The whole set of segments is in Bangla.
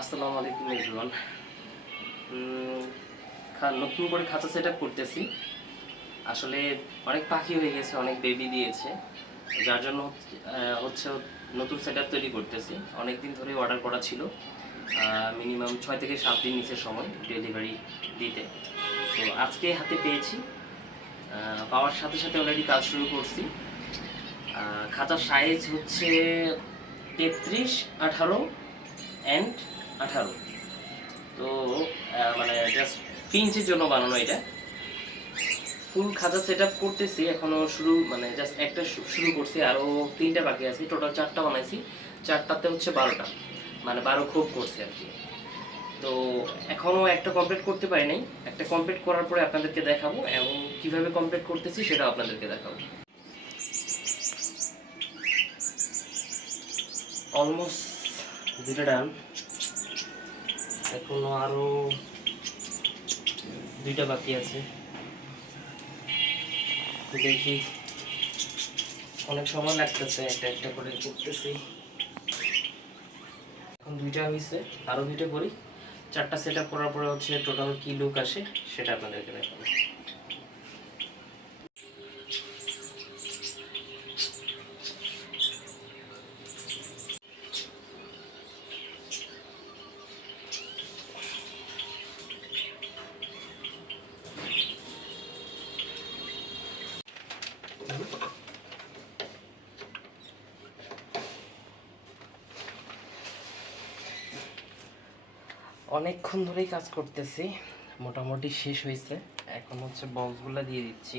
আসসালামু আলাইকুম এভরিওয়ান। নতুন করে খাঁচা সেট আপ করতেছি। আসলে অনেক পাখি হয়ে গেছে, অনেক বেবি দিয়েছে, যার জন্য হচ্ছে নতুন সেট আপ তৈরি করতেছি। অনেক দিন ধরে অর্ডার করা ছিল, মিনিমাম 6 থেকে 7 দিন নিচে সময় ডেলিভারি দিতে। তো আজকে হাতে পেয়েছি, পাওয়ার সাথে সাথে অলরেডি কাজ শুরু করছি। খাঁচার সাইজ হচ্ছে 33, 18 অ্যান্ড 18। তো মানে জাস্ট ফিঞ্চের জন্য বানানো এটা। ফুল খাঁচা সেট আপ করতেছি, এখনো শুরু মানে জাস্ট একটা শুরু করছি, আরও 3টা বাকি আছে। টোটাল 4টা বানাইছি, 4টাতে হচ্ছে 12টা, মানে 12 খোপ করছি আর কি। তো এখনো একটা কমপ্লিট করতে পারি নাই, একটা কমপ্লিট করার পরে আপনাদেরকে দেখাবো এবং কিভাবে কমপ্লিট করতেছি সেটাও আপনাদেরকে দেখাবো। অলমোস্ট 2টা ডান, এখনো আরো 2টা বাকি আছে। দেখি, অনেক সময় লাগতেছে, একটা একটা করে করতেছি। এখন 2টা হয়েছে, আরো 2টা করি। 4টা সেট আপ করার পরে হচ্ছে টোটাল কি লুক আসে সেটা আপনাদেরকে দেখাবো। অনেকক্ষণ ধরেই কাজ করতেছি, মোটামুটি শেষ হয়েছে। এখন হচ্ছে বক্সগুলো দিয়ে দিচ্ছি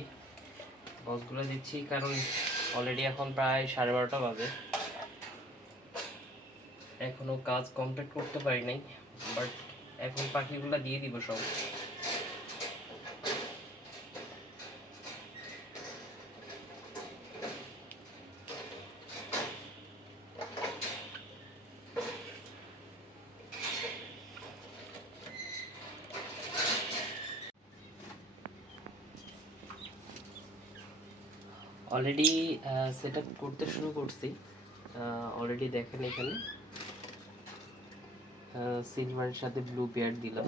কারণ অলরেডি এখন প্রায় 12:30 বাজে, এখনো কাজ কমপ্লিট করতে পারি নাই। বাট এখন পাখিগুলো দিয়ে দিব সব। অলরেডি সেট আপ করতে শুরু করছি। অলরেডি দেখেন এখানে সিলভারের সাথে ব্লু পেয়ার দিলাম।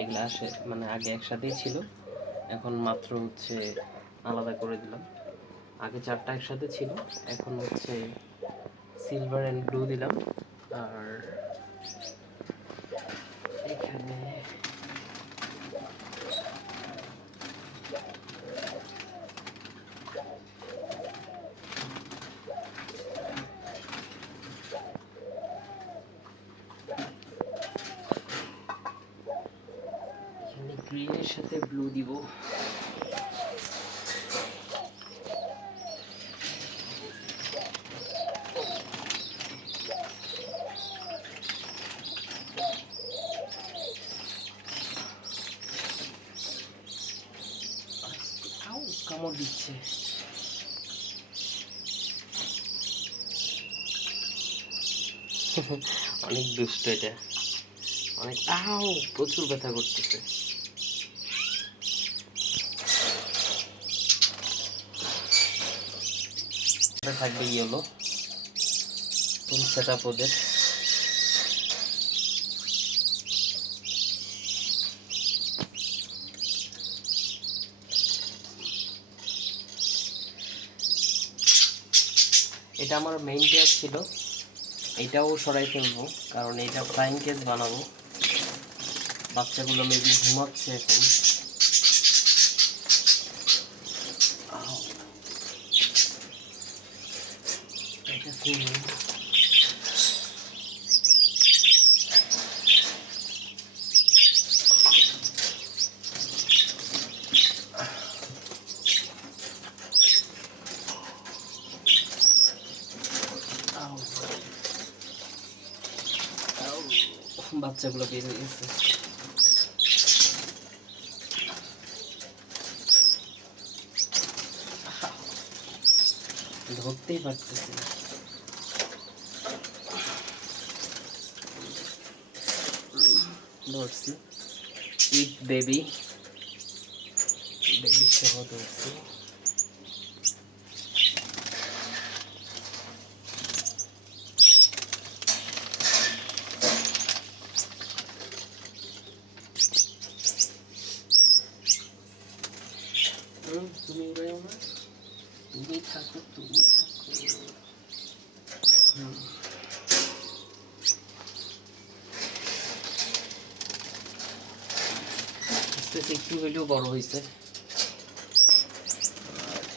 এগুলো মানে আগে একসাথেই ছিল, এখন মাত্র হচ্ছে আলাদা করে দিলাম। আগে 4টা একসাথে ছিল, এখন হচ্ছে সিলভার অ্যান্ড ব্লু দিলাম। আর এখানে গ্রিনের সাথে ব্লু দিব। কামড় দিচ্ছে। অনেক দুষ্ট এটা, অনেক প্রচুর ব্যথা করতেছে। থাকবে ইয়েলো ফুল সেট আপ ওদের। এটা আমার মেইন পেয়ার ছিল, এটাও সরাই ফেলবো কারণ এটা ফ্লাইং কেজ বানাবো। বাচ্চাগুলো মেবি ঘুমাচ্ছে এখন। এটা বাচ্চাগুলো বের হয়ে গেছে। ধরতেই পারতেছি না। ধরছি উইথ বেবি সহ ধরছি। কাছে একটু হইলেও বড় হয়েছে।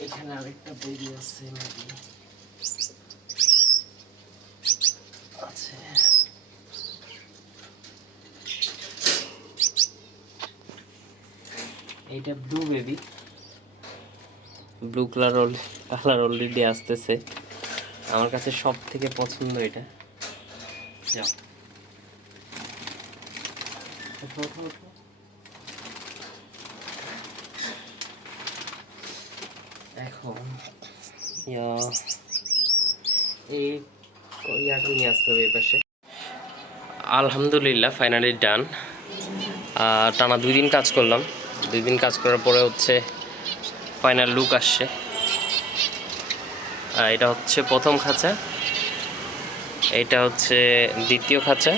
এখানে আরেকটা বেবি আছে মেবি। আচ্ছা, এইটা blue baby. Blue colour already আসতেছে। আমার কাছে সব থেকে পছন্দ এটা। যাও এখন এই ইয়াটা নিয়ে আসতে হবে এই পাশে। আলহামদুলিল্লাহ ফাইনালি ডান। টানা 2 দিন কাজ করলাম। 2 দিন কাজ করার পরে হচ্ছে ফাইনাল লুক আসছে। এটা হচ্ছে প্রথম খাঁচা, এটা হচ্ছে দ্বিতীয় খাঁচা,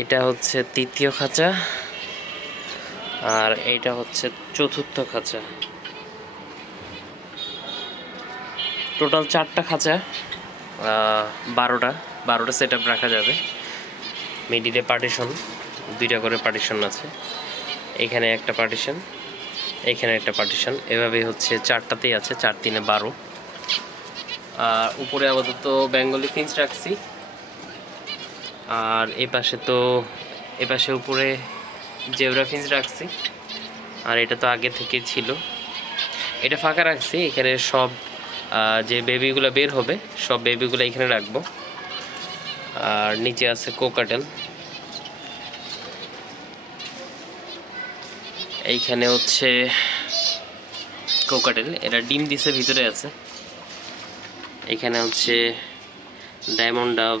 এটা হচ্ছে তৃতীয় খাঁচা, আর এইটা হচ্ছে চতুর্থ খাঁচা। টোটাল 4টা খাঁচা, 12টা সেট আপ রাখা যাবে। মিডিলে পার্টিশন, 2টা করে পার্টিশন আছে। এখানে একটা পার্টিশন, এখানে একটা পার্টিশন, এভাবেই হচ্ছে 4টাতেই আছে। 4 3 12। আর উপরে আপাতত বেঙ্গলি ফিন্স রাখছি। আর এপাশে উপরে জেব্রা ফিন্স রাখছি। আর এটা তো আগে থেকে ছিল, এটা ফাঁকা রাখছি। এখানে সব যে বেবিগুলো বের হবে সব বেবিগুলো এখানে রাখবো। আর নিচে আছে কোকাটেল, এইখানে হচ্ছে কোকাটেল, এরা ডিম দিছে ভিতরে আছে। এখানে হচ্ছে ডায়মন্ড ডাব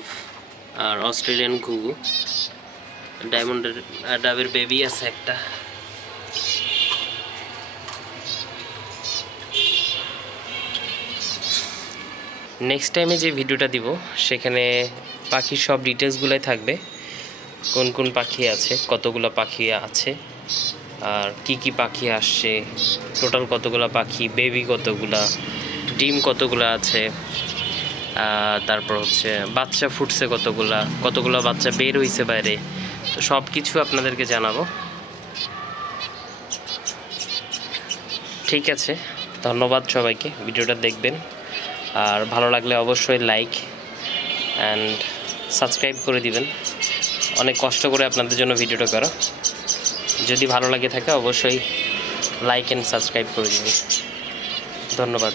আর অস্ট্রেলিয়ান ঘুঘু। ডায়মন্ড ডাবের বেবি আছে একটা। নেক্সট টাইমে যে ভিডিওটা দিব সেখানে পাখির সব ডিটেলসগুলোই থাকবে, কোন কোন পাখি আছে, কতগুলো পাখি আছে, আর কি কি পাখি আসছে, টোটাল কতগুলো পাখি, বেবি কতগুলা, ডিম কতগুলো আছে, তারপর হচ্ছে বাচ্চা ফুটছে কতগুলো বাচ্চা বের হয়েছে বাইরে। তো সব কিছু আপনাদেরকে জানাবো। ঠিক আছে, ধন্যবাদ সবাইকে, ভিডিওটা দেখবেন। আর ভালো লাগলে অবশ্যই লাইক অ্যান্ড সাবস্ক্রাইব করে দিবেন। অনেক কষ্ট করে আপনাদের জন্য ভিডিওটা করা। যদি ভালো লাগে থাকে অবশ্যই লাইক অ্যান্ড সাবস্ক্রাইব করে দিবেন। ধন্যবাদ।